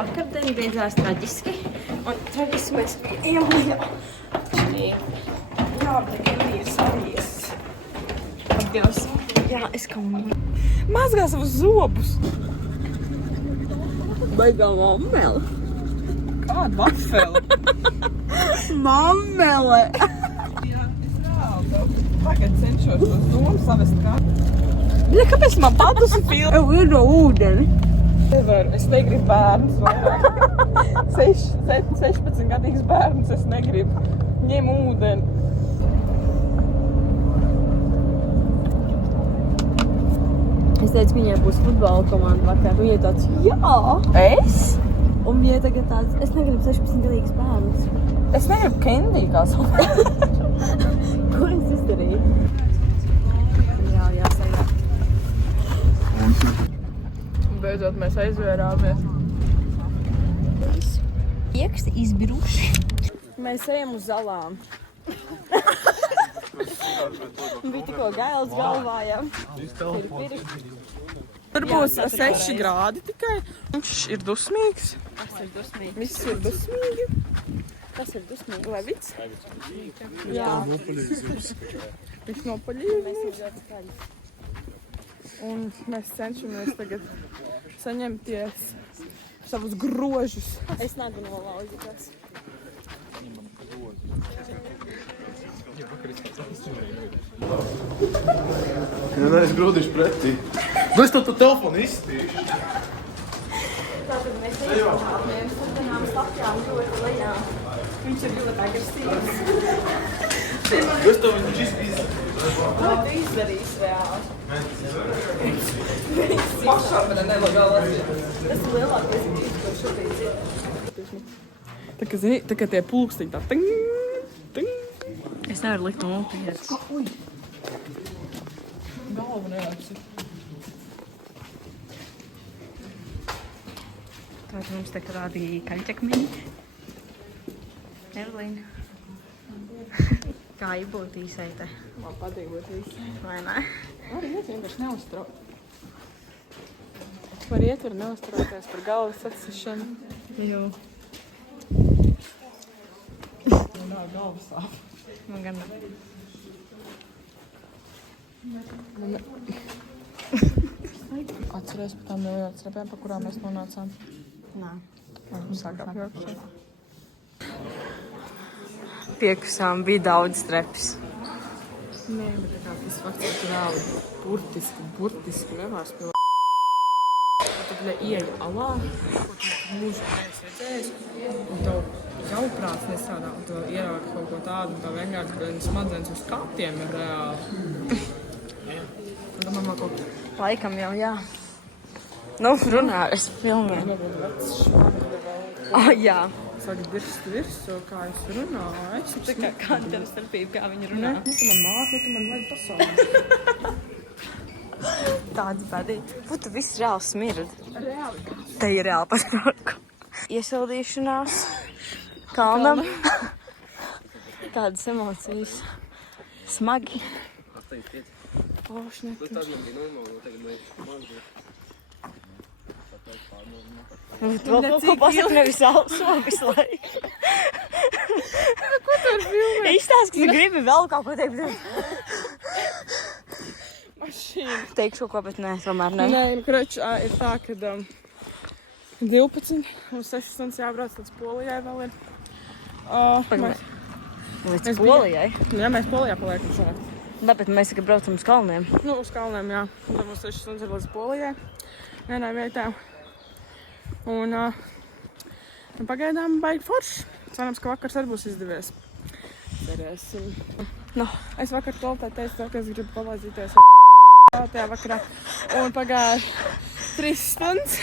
vakardiena beidzās traģiski. Un traģiski mēs ejam līdz. Jā, bet Elijas arī es. Atdievs. Jā, es kaut Mazgā savus zobus. baigā mammeli. Kāda vafele? Mammele! Jā, es reāli tagad cenšos tos domu savest kā. Ja, kāpēc man padusi filmu? Ev ir no ūdeni. Nevaru, es negribu bērnus vairāk. 16 gadīgs bērnus es negribu. Ņem ūdeni. Es teicu, viņai būs futbola komanda vakar. Viņai tāds, jā! Es? Un viņai tagad tāds, es negribu 16 gadīgas bērnus. Es negribu Kendī kā savu. Ko es izdarīju? Jā, sajā. Beidzot mēs aizvērāmies. Ieksti izbiruši. Mēs ejam uz zalām. Bija tikko gailes galvā, jā. Tur būs 6 grādi tikai. Viņš ir dusmīgs. Tas ir dusmīgi. Viss ir dusmīgi. Tas ir dusmīgi. Levits. Jā. Viņš nopaļīja. Mēs ir ļoti skaļi. Un mēs cenšamies tagad saņemties savus grožus. Es nagu nolauzu kāds. Ja neesi grūdīšu pretī. Nu es to telefonu izstīšu. Tātad mēs neizpārāpiem sarkanām slapjām ļoti lejā. Viņš ir ļoti agresīvs. Es to viņš izdarīju. Ko tu izdarīsi reāli? Pašā man nelegāli. Tas ir lielākais brīdis, ko šobrīd ir. Tā kā, zini, tā kā tie pulkstiņi tā ting, ting. Es nevaru likt nopietni. Galva neapsi. Tad mums te rādīja kaļķakmeņi. Erlīna. Kā būt īsai te? Man patīk būt īsti. Vai ne? Arī es vienkārši neuztrauc. Var iet, var neuztraucies par galvas atsišanu. Jū. Man nav galvas sāp. Man gan. Atceries par tām miljonām trepēm, pa kurām mēs nonācām. Nā. Mums sākā pjokšana. Piekusām bija daudz trepes. Nē, bet tā kā tas fakts ir reāli burtiski nevārs pie tu bļa ieļu alā, ko tu mūžu neesi redzējis, un tev jau prāts nestrādā, un tu ieraugi kaut ko tādu, un tev vienkārši bļa smadzenes uz kāptiem ir reāli. Un tam man vēl kaut Laikam jau, jā. Nu, runā, es filmēju. nebūtu vecs šmagda vēl. Jā. Saka, dirst virsū, kā es runāju. Tā kā kāda tev starpība, kā viņi Nē, runā. nu tu man māki, tu man vajag pasauli. Tāds badīt. Putu viss reāli smird. Reāli. Te ir reāli pasauku. Iesildīšanās. Kalnam. Kādas emocijas. Smagi. Pošņaki. Tu vēl ko pasaka nevis alsu visu laiku. Ko tu ar filmē? Izstāst, ka tu gribi vēl kaut ko teikt. Mašīna. Teikšu ko, bet nē, tomēr nē. Nē, nu, kroč, ir tā, ka 12 un 6 stundas jābrauc līdz Polijai vēl ir. Līdz Mēs Polijai. Jā, mēs Polijā paliekam šonakt. Tāpēc mēs tikai braucam uz kalniem. Nu, uz kalniem, jā. Un tad mums 6 stundas ir līdz Polijai. Vienai vietā. Un pagaidām baigi forši. Cerams, ka vakars arī būs izdevies. Cerēsim. No. Es vakar toltē teicu, ka es gribu palaizīties ar tajā vakarā. Un pagāja 3 stundas.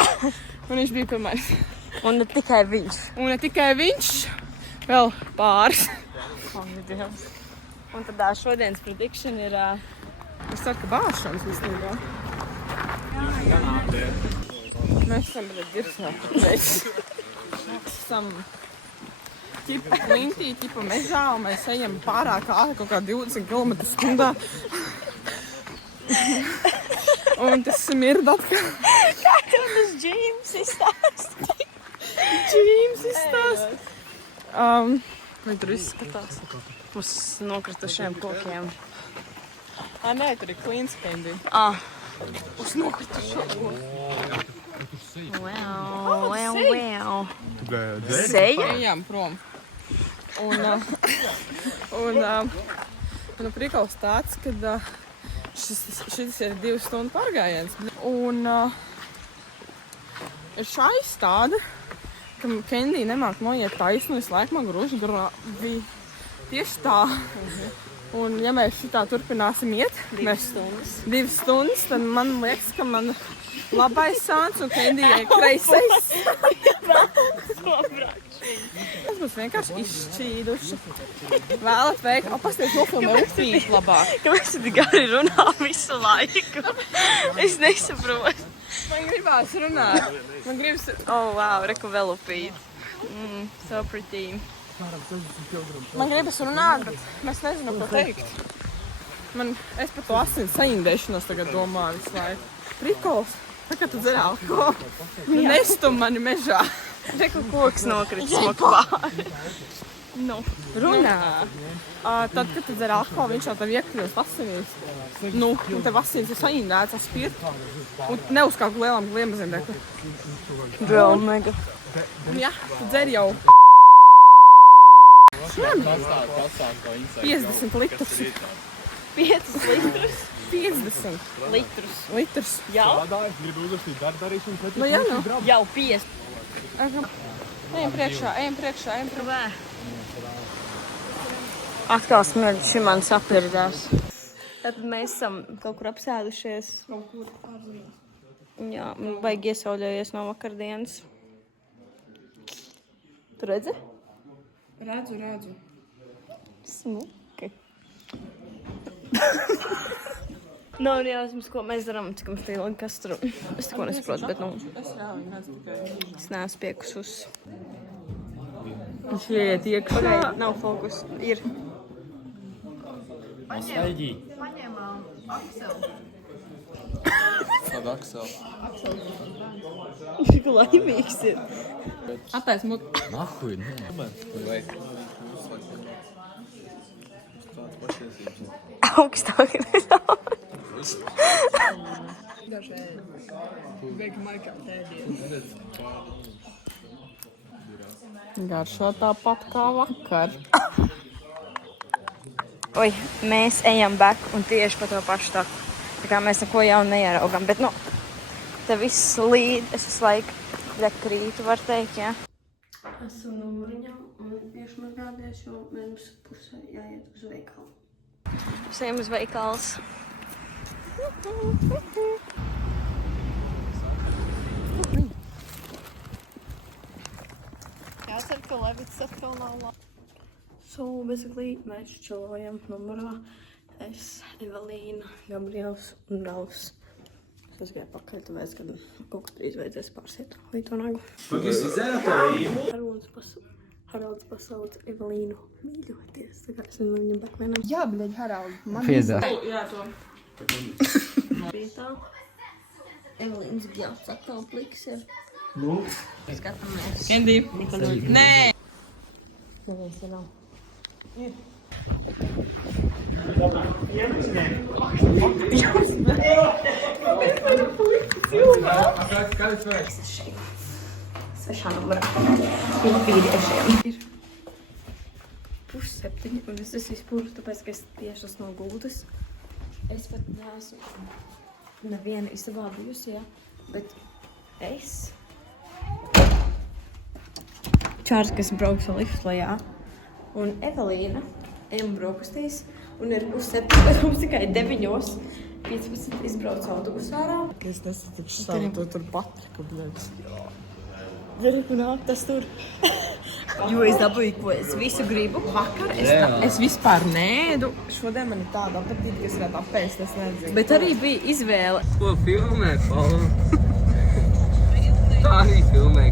Un viņš bija pie manis. Un ne tikai viņš. Un ne tikai viņš, vēl pāris. Un tad šodienas prediction ir... Es ceru, ka bāšanas īstenībā. Mēs esam ģirsā patreiz. Mēs esam ķipa klintī, ķipa mežā, un mēs ejam pārāk ātri, kaut kā 20 km/h. Un tas smird atkal. Kā tev tas džīms izstāst? Vai tur izskatās? Uz nokritušiem kokiem. Nē, tur ir Queen's Candy. Uz nokritušo koku. Wow. Seja? Ejam prom. Un prikals tāds, kad šis ir 2 stundu pārgājiens. Un ir šais tāda, ka Candy nemāk noiet taisnu, visu laiku man gruži gravi. Tieši tā. Un ja mēs šitā turpināsim iet, 2 stundas, tad man liekas, ka man labais sāns un Candyjai kreisais. Tas būs vienkārši izšķīduši. Vēlat veikt, pasties nofilmē upīt labāk. Kāpēc tu gari runā visu laiku? Es nesaprotu. Man gribās runāt. Man gribas... Oh, wow, reku vēl upīt. So pretty. Man gribas runāt, bet mēs nezinām, ko teikt. Es par to asins saindēšanos tagad domāju visu laiku. Prikols, tā kā tu dzer alkoholu, nestum mani mežā. Reku koks nokritis makvā. Nu, Runā. Tad, kad tu dzer alkoholu, viņš jau tev iekļūst asinīs. Nu, un tev asins ir saindēts ar spirtu. Un neuz kā lielām gliemazēm reku. bro, mega. Un ja, tu dzer jau 50 litrus. 5 litrus. 50 litrus. Jau? Nu, jā, nu. Jau 5. Ejam priekšā. Atkal smird, šī man sapirdās. Tad mēs esam kaut kur apsēdušies. Jā, baigi iesauļojies no vakardienas. Tu redzi? Redzu. Smuki. Nav jāsmas, ko mēs darām, cik mums tie ilgi kas tur. Es tikko nesaprotu, bet nu. Es neesmu piekusus. Viņš ieiet iekšā. Pagaid, nav fokus. Ir. Paņēmām Akselu. Kāda Aksela? Viņš tik laimīgs ir. Atais mut. Nahuj, nē. Augstāk nekā. Garšo tāpat kā vakar. Oi, mēs ejam back un tieši pa to pašu taku. Tā kā mēs neko jaunu neieraugam, bet nu, te viss līd, es visu laiku krītu, var teikt, jā. Esmu Nūriņā un iešmagādēs, jo mums pusē jāiet uz veikalu. Pusēm uz veikals. Jācer, ka Levits atkal nav labi. So, basically, mēs čilojam numurā. Es, Evelīna, Gabriels un Ralfs. Es gāju pakaļ, tāpēc, kad kaut kas drīz vajadzēs pārsiet līdz nagu. Haralds pasauc Evelīnu mīļoties. Tā kā es nezinu viņam beklenam. Jā, bļaļ, Harald. Piedzā. Jā, to. Vietā. Evelīnas bļauts atkal pliks ir. Skatāmies. Candy. Nē! Neviens ir nav. Sešā numurā. Ir vīriešiem. Ir 6:30 un es esmu izpūru, tāpēc, ka es tieši esmu no gultas. Es pat neesmu neviena istabā bijusi, jā, bet es Čārs, kas brauks ar liftu lejā, un Evelīna ejam braukustīs, un ir 7, bet mums tikai 9:15 izbrauc autobusu ārā. Es nesatiku savu to tur Patriku, bļaļ. Zari, un nāk tas tur. Jo es dabūju, ko es visu gribu vakar. Es vispār nēdu. Šodien man ir tāda apetīte, ka es varētu apēst, es nezinu. Bet arī bija izvēle. Ko filmē, Paula? Tā arī filmē.